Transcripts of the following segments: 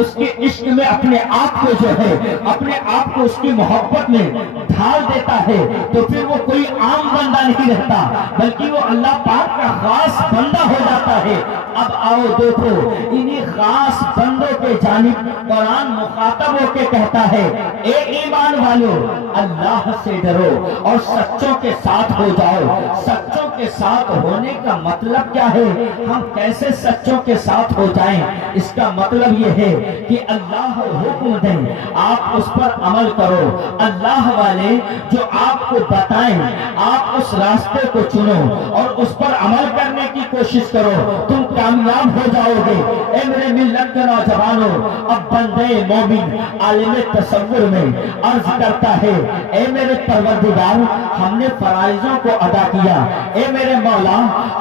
اس کے عشق میں اپنے آپ کو جو ہے اپنے آپ کو اس کی محبت میں ڈھال دیتا ہے تو پھر وہ کوئی عام بندہ نہیں رہتا بلکہ وہ اللہ پاک کا خاص بندہ ہو جاتا ہے۔ اب آؤ دیکھو انہی خاص بندوں کے جانب قرآن مخاطب ہو کے کہتا ہے اے ایمان والو اللہ سے ڈرو اور سچوں کے ساتھ ہو جاؤ۔ سچوں کے ساتھ ہونے کا مطلب کیا ہے؟ ہم کیسے سچوں کے ساتھ ہو جائیں؟ اس کا مطلب یہ ہے کہ اللہ حکم دیں آپ اس پر عمل کرو، اللہ والے جو آپ کو بتائیں آپ اس راستے کو چنو اور اس پر عمل کرنے کی کوشش کرو، تم کامیاب ہو جاؤ گے۔ اے میرے ملت کے نوجوانوں، اب بندے مومن عالم تصور میں عرض کرتا ہے اے میرے پروردگار ہم نے فرائضوں کو ادا کیا، اے میرے مولا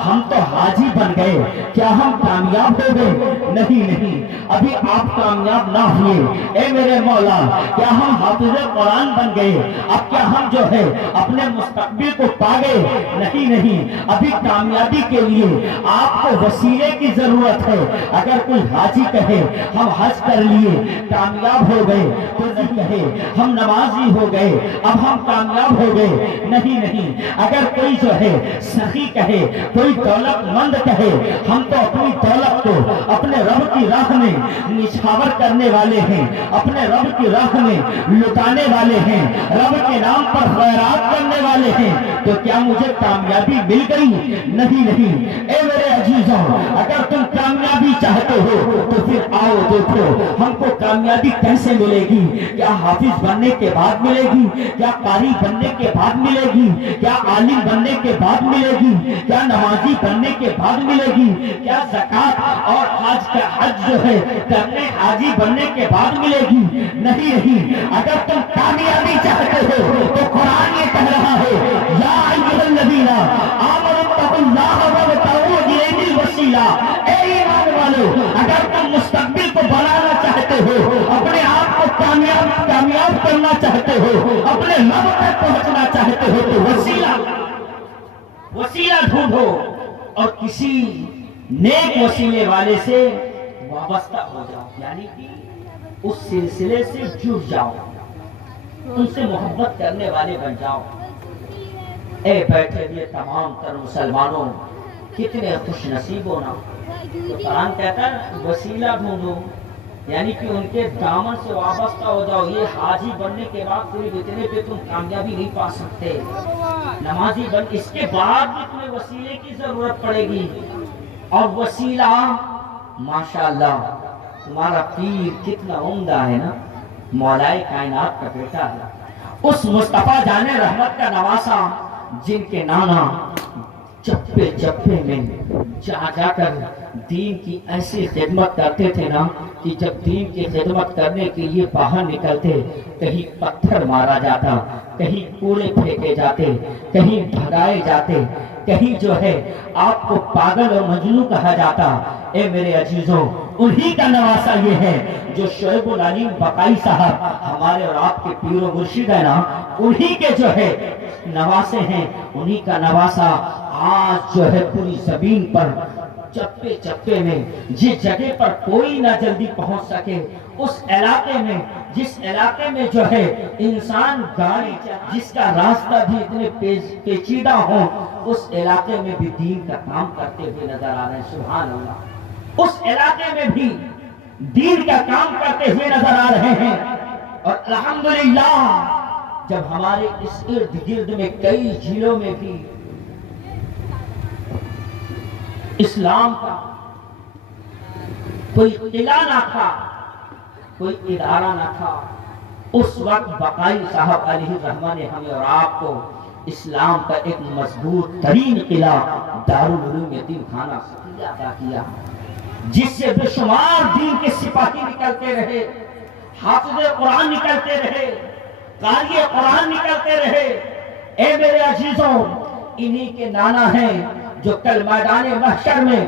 ہم تو حاجی بن گئے، کیا ہم کامیاب ہو گئے؟ نہیں، ابھی آپ کامیاب نہ ہوئے۔ اے میرے مولا کیا ہم حافظ قرآن بن گئے؟ اب کیا ہم جو ہے اپنے مستقبل کو پا گئے؟ نہیں، ابھی کامیابی کے لیے آپ کو وسیلے کی ضرورت ہے۔ اگر کوئی حاجی کہے ہم حج کر لیے کامیاب ہو گئے تو نہیں کہے ہم نمازی ہو گئے اب ہم کامیاب ہو گئے، نہیں، اگر کوئی جو ہے سخی کہے کوئی دولت مند کہے ہم تو اپنی دولت کو اپنے رب کی راہ میں نچھاور کرنے والے ہیں، اپنے رب کی راہ میں لٹانے والے ہیں، رب کے نام پر خیرات کرنے والے ہیں، تو کیا مجھے کامیابی مل گئی؟ نہیں۔ اے میرے عزیزوں اگر تم کامیابی چاہتے ہو تو پھر آؤ دیکھو ہم کو کامیابی کیسے ملے گی؟ کیا حافظ بننے کے بعد ملے گی؟ کیا قاری بننے کے بعد ملے گی؟ کیا عالم بننے کے بعد ملے گی؟ کیا نمازی بننے کے بعد ملے گی؟ کیا زکات اور حج جو ہے کرنے حاجی بننے کے بعد ملے گی؟ نہیں، اگر تم کامیابی چاہتے ہو تو قرآن یہ کہہ رہا ہے یا ایھا الذین آمنوا اتقوا اللہ وابتغوا الیہ الوسیلہ۔ اے ایمان والو اگر تم مستقبل کو بنانا چاہتے ہو، اپنے آپ کو کامیاب کرنا چاہتے ہو، اپنے رب تک پہنچنا چاہتے ہو تو وسیلہ ڈھونڈو اور کسی نیک وسیلے والے سے وابستہ ہو جاؤ، یعنی کہ اس سلسلے سے جڑ جاؤ، ان سے محبت کرنے والے بن جاؤ۔ اے بیٹھے ہوئے تمام تر مسلمانوں کتنے خوش نصیب ہونا، تو قرآن کہتا ہے وسیلہ ڈھونڈو، یعنی کہ ان کے دامن سے وابستہ ہو جاؤ۔ یہ حاجی بننے کے بعد صرف اتنے پہ تم کامیابی نہیں پا سکتے، نمازی بن اس کے بعد بھی تمہیں وسیلے کی ضرورت پڑے گی، اور وسیلہ ماشاءاللہ تمہارا پیر کتنا عمدہ ہے نا، مولائے کائنات کا بیٹا ہے، اس مصطفیٰ جان رحمت کا نواسا جن کے نانا چپے چپے میں جا کر دین کی ایسی خدمت کرتے تھے نا کہ جب دین کی خدمت کرنے کے لیے باہر نکلتے کہیں پتھر مارا جاتا، کہیں کوڑے پھینکے جاتے، کہیں بھگائے جاتے، کہیں جو ہے آپ کو پاگل اور مجنون کہا جاتا۔ اے میرے عزیزوں انہی کا نواسا یہ ہے جو شعیب العلیم بقائی صاحب ہمارے اور آپ کے پیر و مرشد ہے نا، انہی کے جو ہے نواسے ہیں، انہی کا نواسا آج جو ہے پوری زمین پر چپے چپے میں جس جگہ پر کوئی نہ جلدی پہنچ سکے، اس علاقے میں جس علاقے میں جو ہے انسان گاڑی جس کا راستہ بھی اتنے پیچیدہ ہو، اس علاقے میں بھی دین کا کام کرتے ہوئے نظر آ رہے ہیں۔ سبحان اللہ، اس علاقے میں بھی دین کا کام کرتے ہوئے نظر آ رہے ہیں۔ اور الحمدللہ جب ہمارے اس ارد گرد میں کئی ضلعوں میں بھی اسلام کا کوئی قلعہ نہ تھا، کوئی ادارہ نہ تھا، اس وقت بقائی صاحب علیہ الرحمہ نے ہمیں اور آپ کو اسلام کا ایک مضبوط ترین قلعہ دارالعلوم یتیم خانہ صفیہ عطا کیا، جس سے بے شمار دین کے سپاہی نکلتے رہے، حافظ قرآن نکلتے رہے، قاری قرآن نکلتے رہے۔ اے میرے عزیزوں انہی کے نانا ہیں جو کل میدان محشر میں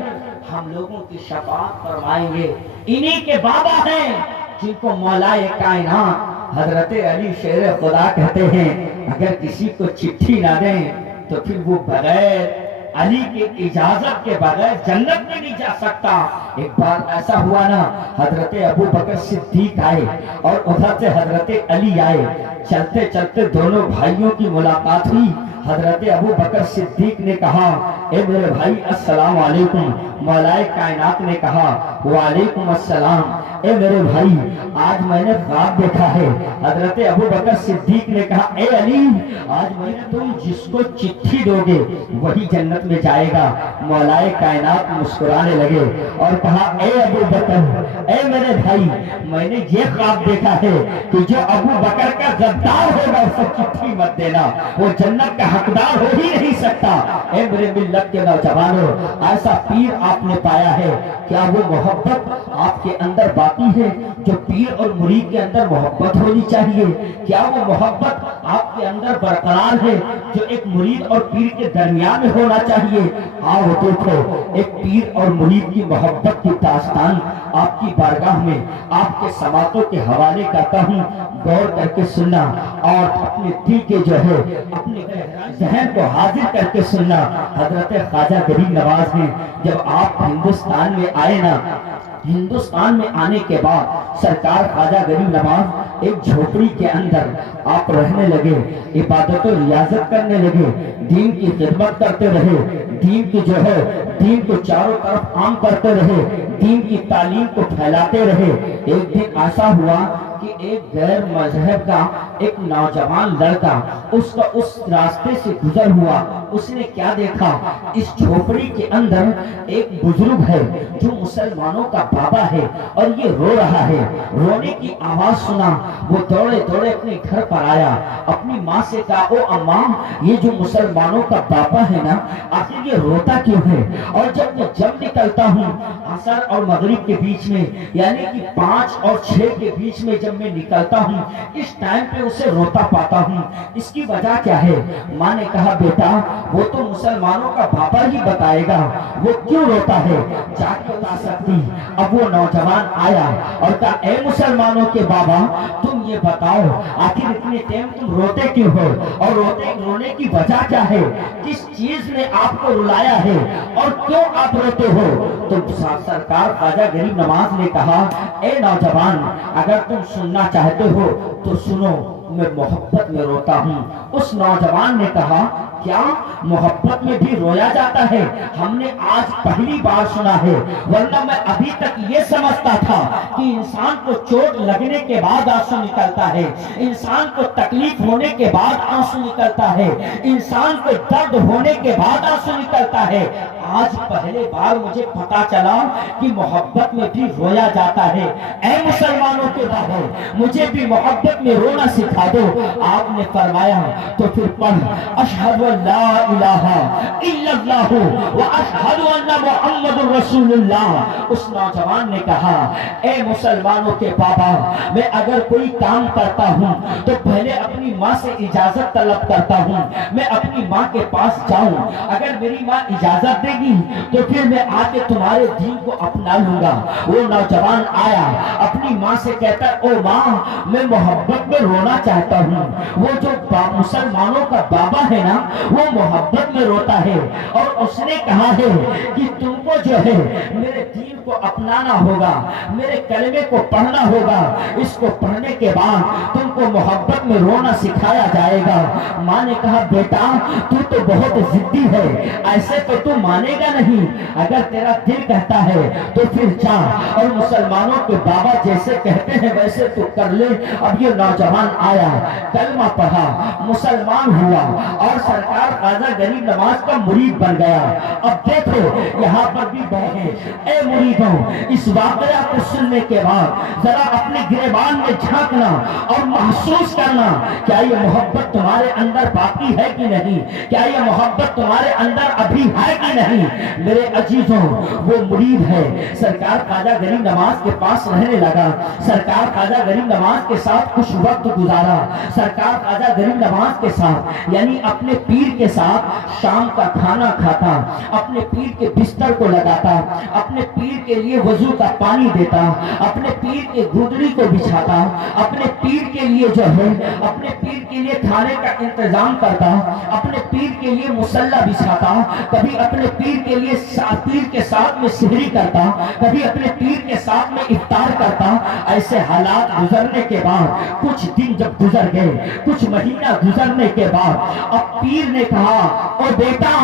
ہم لوگوں کی شفاعت فرمائیں گے، انہی کے بابا ہیں جن کو مولائے کائنات حضرت علی شیر خدا کہتے ہیں۔ اگر کسی کو چٹھی نہ دیں تو پھر وہ بغیر علی کی اجازت کے بغیر جنت میں نہیں جا سکتا۔ ایک بار ایسا ہوا نا، حضرت ابو بکر صدیق آئے اور ادھر سے حضرت علی آئے، چلتے چلتے دونوں بھائیوں کی ملاقات ہوئی۔ حضرت ابو بکر صدیق نے کہا اے میرے بھائی السلام علیکم۔ مولا کائنات نے کہا وعلیکم السلام۔ اے میرے بھائی آج میں نے خواب دیکھا ہے۔ حضرت ابو بکر صدیق نے کہا اے علی آج میں نے تم جس کو چٹھی دو گے وہی جنت میں جائے گا۔ مولا کائنات مسکرانے لگے اور کہا اے ابو بکر اے میرے بھائی میں نے یہ خواب دیکھا ہے کہ جو ابو بکر کا غدار ہوگا اس کو چٹھی مت دینا، وہ جنت کا حقدار ہو ہی نہیں سکتا۔ اے میرے ملت کے نوجوانوں، ایسا پیر آپ نے پایا ہے، کیا وہ محبت آپ کے اندر باقی ہے جو پیر اور مرید کے اندر محبت ہونی چاہیے؟ کیا وہ محبت آپ کے اندر برقرار ہے جو ایک مرید اور پیر کے درمیان میں ہونا چاہیے؟ آؤ دیکھو ایک پیر اور مرید کی محبت کی داستان آپ کی بارگاہ میں آپ کے سماعتوں کے حوالے کرتا ہوں، غور کر کے سننا اور اپنے دل کے جو ہے اپنے ذہن کو حاضر کر کے سننا۔ حضرت خواجہ غریب نواز نے جب آپ ہندوستان میں آئے نا، ہندوستان میں آنے کے بعد سرکار خواجہ غریب نواز ایک جھوپڑی کے اندر آپ رہنے لگے، عبادت و ریاضت کرنے لگے، دین کی خدمت کرتے رہے، دین کی جو ہے دین کو چاروں طرف عام کرتے رہے، دین کی تعلیم کو پھیلاتے رہے۔ ایک دن ایسا ہوا کہ ایک غیر مذہب کا ایک نوجوان لڑکا اس کا اس راستے سے گزر ہوا۔ اس نے کیا دیکھا، اس جھوپڑی کے اندر ایک بزرگ ہے جو مسلمانوں کا بابا ہے اور یہ رو رہا ہے۔ رونے کی آواز سنا، وہ دوڑے دوڑے اپنے گھر پر آیا، اپنی ماں سے کہا او اماں یہ جو مسلمانوں کا بابا ہے نا آخر یہ روتا کیوں ہے؟ اور جب نکلتا ہوں عصر اور مغرب کے بیچ میں یعنی کہ 5 اور 6 کے بیچ میں جب میں نکلتا ہوں اس ٹائم پہ اسے روتا پاتا ہوں، اس کی وجہ کیا ہے؟ ماں نے کہا بیٹا وہ تو مسلمانوں کا بابا ہی بتائے گا وہ کیوں روتا ہے، جا کے بتا سکتی۔ اب وہ نوجوان آیا اور کہا اے مسلمانوں کے بابا تم یہ بتاؤ آخر اتنے ٹائم تم روتے کیوں ہو اور رونے کی وجہ کیا ہے، کس چیز نے آپ کو رلایا ہے اور کیوں آپ روتے ہو؟ تو سرکار خواجہ غریب نواز نے کہا اے نوجوان اگر تم سننا چاہتے ہو تو سنو، میں محبت میں روتا ہوں۔ اس نوجوان نے کہا کیا محبت میں بھی رویا جاتا ہے؟ ہم نے آج پہلی بار سنا ہے، ورنہ میں ابھی تک یہ سمجھتا تھا کہ انسان کو چوٹ لگنے کے بعد آنسو نکلتا ہے، انسان کو تکلیف ہونے کے بعد آنسو نکلتا ہے، انسان کو درد ہونے کے بعد آنسو نکلتا ہے۔ آج پہلے بار مجھے پتا چلا کہ محبت میں بھی رویا جاتا ہے۔ اے مسلمانوں کے بابا مجھے بھی محبت میں رونا سکھا دو۔ آپ نے فرمایا تو پھر پڑھ اشہد ان لا الہ الا اللہ واشہد ان محمد رسول اللہ۔ اس نوجوان نے کہا اے مسلمانوں کے بابا میں اگر کوئی کام کرتا ہوں تو پہلے اپنی ماں سے اجازت طلب کرتا ہوں، میں اپنی ماں کے پاس جاؤں، اگر میری ماں اجازت دے گی تو پھر میں آ کے تمہارے دین کو اپنا لوں گا۔ وہ نوجوان آیا اپنی ماں سے کہتا او ماں میں محبت میں رونا چاہتا ہوں۔ وہ جو مسلمانوں کا بابا ہے نا وہ محبت میں روتا ہے اور اس نے کہا ہے کہ تم کو جو ہے میرے دین کو اپنانا ہوگا، میرے کلمے کو پڑھنا ہوگا، اس کو پڑھنے کے بعد تم کو محبت میں رونا سکھایا جائے گا۔ ماں نے کہا بیٹا تو بہت ضدی ہے، ایسے تو مانے گا نہیں، اگر تیرا دل کہتا ہے تو پھر جا اور مسلمانوں کے بابا جیسے کہتے ہیں ویسے تو کر لے۔ اب یہ نوجوان آیا کلمہ پڑھا مسلمان ہوا اور سرکار خواجہ غریب نواز کا مرید بن گیا۔ اب دیکھو یہاں پر بھی بہنیں اے مریدوں اس واقعہ کو سننے کے بعد ذرا اپنے گریبان میں جھانکنا اور محسوس کرنا کیا یہ محبت تمہارے اندر باقی ہے کہ نہیں، کیا یہ محبت تمہارے اندر ابھی ہے کہ نہیں؟ میرے عزیزوں وہ مرید ہے، سرکار خواجہ غریب نواز کے پاس رہنے لگا، سرکار خواجہ غریب نواز کے ساتھ کچھ وقت گزارا، سرکار خواجہ غریب نواز کے ساتھ یعنی اپنے پیر کے ساتھ شام کا کھانا کھاتا، اپنے پیر کے بستر کو لگاتا، اپنے پیر کے لیے وضو کا پانی دیتا، اپنے پیر کے گودڑی کو بچھاتا، اپنے پیر کے لیے جو ہے اپنے پیر کے کے لیے کھانے کا انتظام کرتا، اپنے پیر کے لیے مصلی بچھاتا، کبھی اپنے پیر کے لیے پیر کے ساتھ میں سحری کرتا، کبھی اپنے پیر کے ساتھ میں افطار کرتا۔ ایسے حالات گزرنے کے بعد کچھ دن جب گزر گئے، کچھ مہینہ گزرنے کے بعد اب پیر نے کہا او بیٹا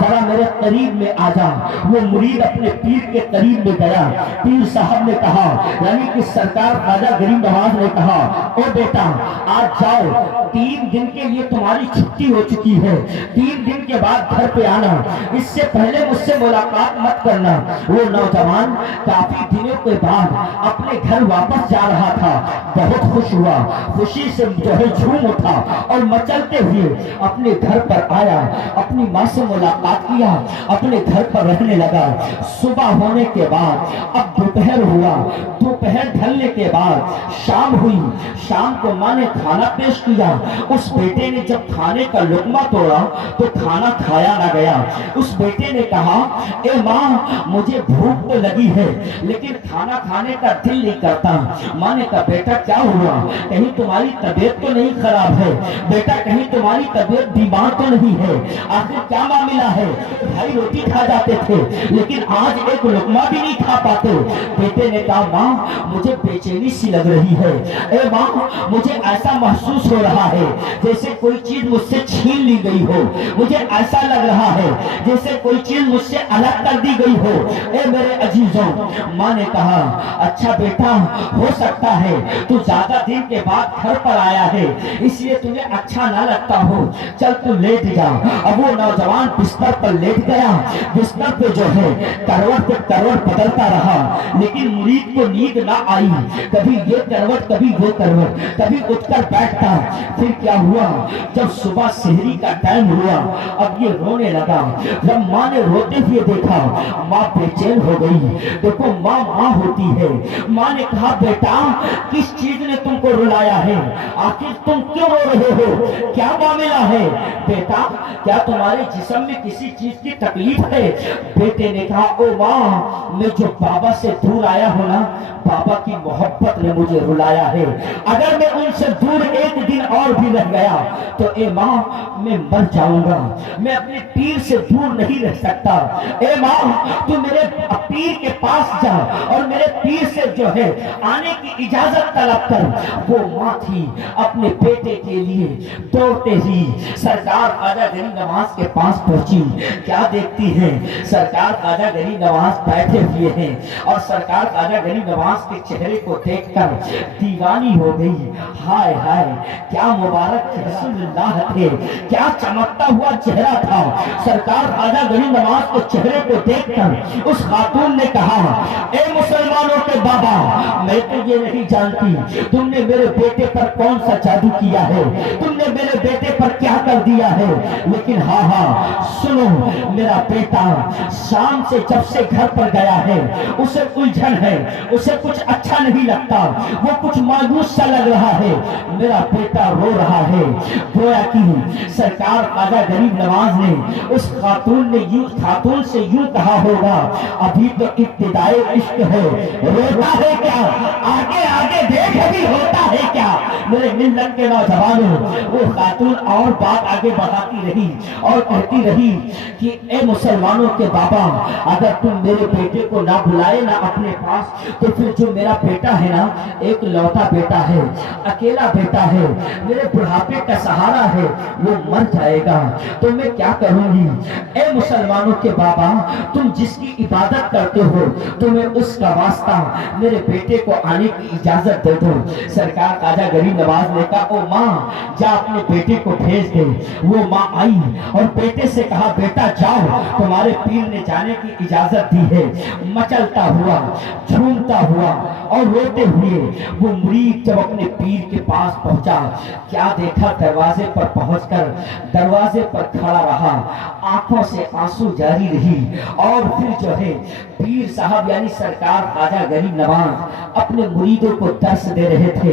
ذرا میرے قریب میں آ جا۔ وہ مرید اپنے پیر کے قریب میں گیا، پیر صاحب نے کہا یعنی کہ سرکار خواجہ غریب نواز نے کہا او بیٹا آج جاؤ، 3 دن کے لیے تمہاری چھٹی ہو چکی ہے، 3 دن کے بعد گھر پہ آنا، اس سے پہلے مجھ سے ملاقات مت کرنا۔ وہ نوجوان کافی دنوں کے بعد اپنے گھر واپس جا رہا تھا، بہت خوش ہوا، خوشی سے جو ہے جھوم اٹھا اور مچلتے ہوئے اپنے گھر پر آیا، اپنی ماں سے ملاقات کیا، اپنے گھر پر رہنے لگا۔ صبح ہونے کے بعد اب دوپہر ہوا، دوپہر ڈھلنے کے بعد شام ہوئی، شام کو ماں نے کھانا پیش کیا۔ اس بیٹے نے جب کھانے کا لقمہ توڑا تو کھانا کھایا نہ گیا۔ اس بیٹے نے کہا اے ماں مجھے بھوک تو لگی ہے لیکن کھانا کھانے کا دل نہیں کرتا۔ ماں نے کہا بیٹا کیا ہوا، کہیں تمہاری طبیعت تو نہیں خراب ہے، بیٹا کہیں تمہاری طبیعت بیمار تو نہیں ہے، آخر کیا معاملہ ہے؟ بھائی روٹی کھا جاتے تھے لیکن آج ایک لقمہ بھی نہیں کھا پاتے۔ بیٹے نے کہا ماں مجھے بے چینی سی لگ رہی ہے، اے ماں مجھے ایسا محسوس ہو رہا ہے جیسے کوئی چیز مجھ سے چھین لی گئی ہو، مجھے ایسا لگ رہا ہے جیسے کوئی چیز مجھ سے الگ کر دی گئی ہو۔ اے میرے عزیزوں، ماں نے کہا اچھا بیٹا ہو سکتا ہے تو زیادہ دن کے بعد گھر پر آیا ہے اس لیے تمہیں اچھا نہ لگتا ہو، چل تو لیٹ جا۔ اب وہ نوجوان بستر پر لیٹ گیا، بستر پہ جو ہے کروٹ پہ کروٹ بدلتا رہا لیکن مرید کو نیند نہ آئی، کبھی یہ کروٹ کبھی وہ کروٹ، کبھی اٹھ کر بیٹھتا۔ پھر کیا ہوا جب صبح سحری کا ٹائم ہوا اب یہ رونے لگا۔ جب ماں نے روتے ہوئے دیکھا ماں بے چین ہو گئی۔ دیکھو ماں ماں ہوتی ہے۔ ماں نے کہا بیٹا کس چیز نے تم کو رلایا ہے، آخر تم کیوں رو رہے ہو، کیا معاملہ ہے؟ بیٹا کیا تمہارے جسم میں کسی چیز کی تکلیف ہے؟ بیٹے نے کہا او ماں میں جو بابا سے دور آیا ہوں نا، بابا کی محبت نے مجھے رلایا ہے، اگر میں ان سے دور ایک دن اور بھی رہ گیا تو اے ماں میں مر جاؤں گا، میں اپنے پیر سے دور نہیں رہ سکتا۔ اے ماں تو میرے پیر کے پاس جا اور میرے پیر سے جو ہے آنے کی اجازت طلب کر۔ وہ ماں تھی اپنے بیٹے کے لیے دوڑتے ہی سرکار خواجہ غریب نواز کے پاس پہنچی۔ کیا دیکھتی ہیں سرکار خواجہ غریب نواز بیٹھے ہوئے ہیں اور سرکار خواجہ غریب نواز کے چہرے کو دیکھ کر دیوانی ہو گئی۔ ہائے ہائے کیا مبارک رسول اللہ تھے، کیا چمکتا ہوا چہرہ تھا۔ سرکار خواجہ غریب نواز کے چہرے کو دیکھ کر اس خاتون نے کہا اے مسلمانوں کے بابا میں تو یہ نہیں جانتی تم نے میرے بیٹے پر کون سا جادو کیا ہے، تم نے میرے بیٹے پر کیا کر دیا ہے، لیکن ہاں ہاں سنو میرا بیٹا شام سے جب سے گھر پر گیا ہے اسے الجھن ہے، اسے کچھ اچھا نہیں لگتا، وہ کچھ مایوس سا لگ رہا ہے، میرا بیٹا رو رہا ہے۔ گویا کہ سرکار خواجہ غریب نواز نے اس خاتون سے یوں کہا ہوگا ابھی تو ابتدائے عشق ہے، روتا ہے کیا، آگے آگے دیکھ ابھی ہوتا ہے کیا۔ میرے ملت کے نوجوانوں وہ خاتون اور بات آگے بڑھاتی رہی اور کہتی رہی کہ اے مسلمانوں کے بابا اگر تم میرے بیٹے کو نہ بلائے نہ اپنے پاس تو پھر جو میرا بیٹا ہے نا ایک لوتا بیٹا ہے، اکیلا بیٹا ہے، میرے بڑھاپے کا سہارا ہے، وہ مر جائے گا تو میں کیا کروں گی۔ اے مسلمانوں کے بابا تم جس کی عبادت کرتے ہو تمہیں اس کا واسطہ میرے بیٹے کو آنے کی اجازت دے دو۔ سرکار خواجہ غریب نواز نے کہا او ماں جا اپنے بیٹے کو بھیج دے۔ وہ ماں آئی اور بیٹے سے کہا بیٹا جاؤ تمہارے پیر نے جانے کی اجازت دی ہے۔ مچلتا ہوا جھومتا ہوا اور روتے ہوئے وہ مرید جب اپنے پیر کے پاس پہنچا کیا دیکھا، دروازے پر پہنچ کر دروازے پر کھڑا رہا، آنکھوں سے آنسو جاری رہی اور پھر جو ہے پیر صاحب یعنی سرکار خواجہ غریب نواز اپنے مریدوں کو درس دے رہے تھے۔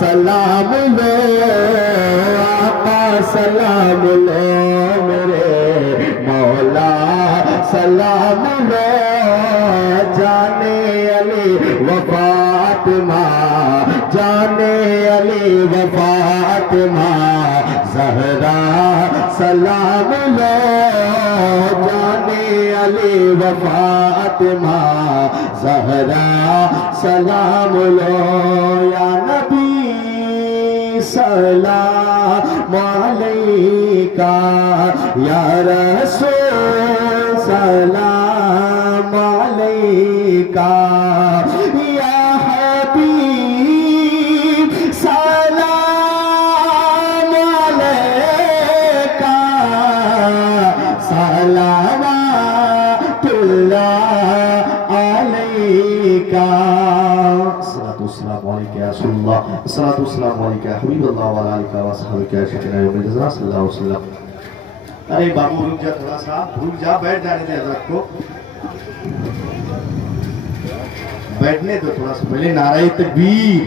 سلام لو آقا سلام لو میرے مولا سلام لو جانے علی و فاطمہ جانے علی و فاطمہ زہرا سلام لو جانے علی و فاطمہ زہرا سلام لو یا نبی سلام علیکہ یا رسول سلام علیکہ یا حبیب سلام علیکہ صلوات اللہ علیکہ السلام علیکم یا رسول اللہ السلام علیکم یا حبیب اللہ وعلی آلہ وصحبہ شیخنا یوم الجزا صلی اللہ علیہ وسلم. ارے بابو رک جا تھوڑا سا رک جا بیٹھ جانے دے حضرت کو بیٹھنے دو تھوڑا سا پہلے نعرہ تکبیر